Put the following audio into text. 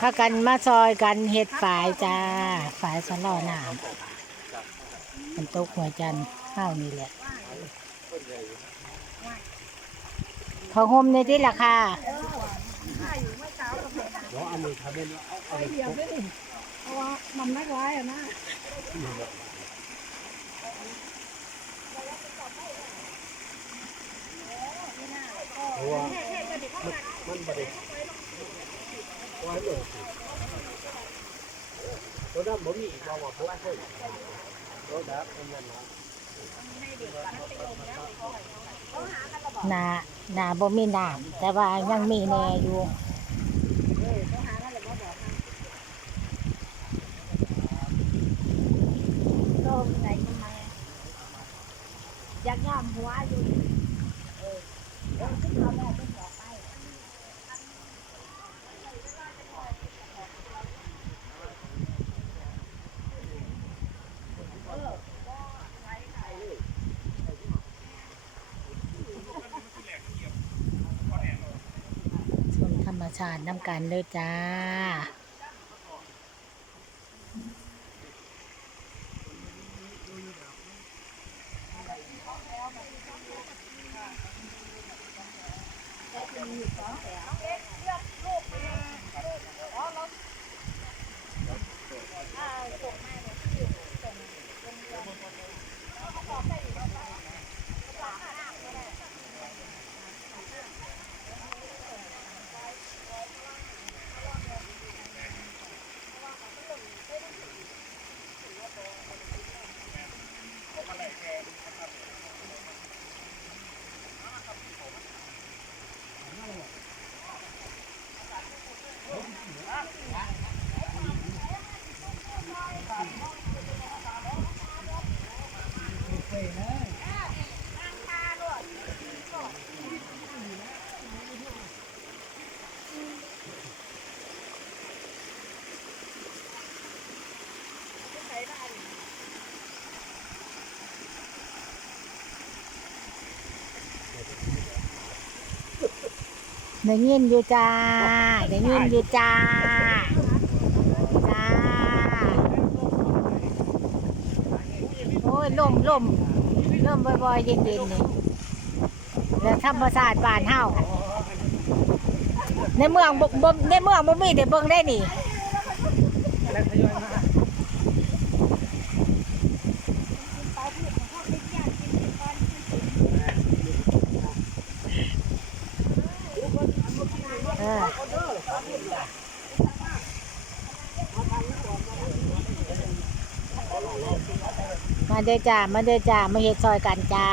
พากันมาซอยกันเฮ็ดฝายจ้า ฝายสลอน้ำมันตกหัวจันทร์ข้าวนี่แหละเขาห่มในที่ราคาแล้วอันนี้ทำเป็นเอาไปเพราะว่ามันนักร้ายอะนะเพราะว่ามันบริไว้เลยตัวนั้นบ่มีอีกว่าะว่าพวกคนตัวดับเป็นยังไงหนาหนาบ่มีน้ำแต่ว่ายังมีแน่อยู่โตไหนกันมาอยากย่ำหัวอยู่เออขึ้นเขาแล้วขึ้นต่อไป ชมธรรม ชาติน้ำกันเลยจ้า ได้ยินอยู่จ้าได้ยินอยู่จ้าจ้าโอ้ยลมลมลมบ่อยๆเย็นๆนี่แล้วธรรมศาสตร์บ้านเฮาในเมืองบ่บ่ในเมืองบ่มีได้เบิ่งได้นี่ แล้วทยอยมา เออ มาเด้อจ้า มาเด้อจ้า มาเฮ็ดซอยกันจ้า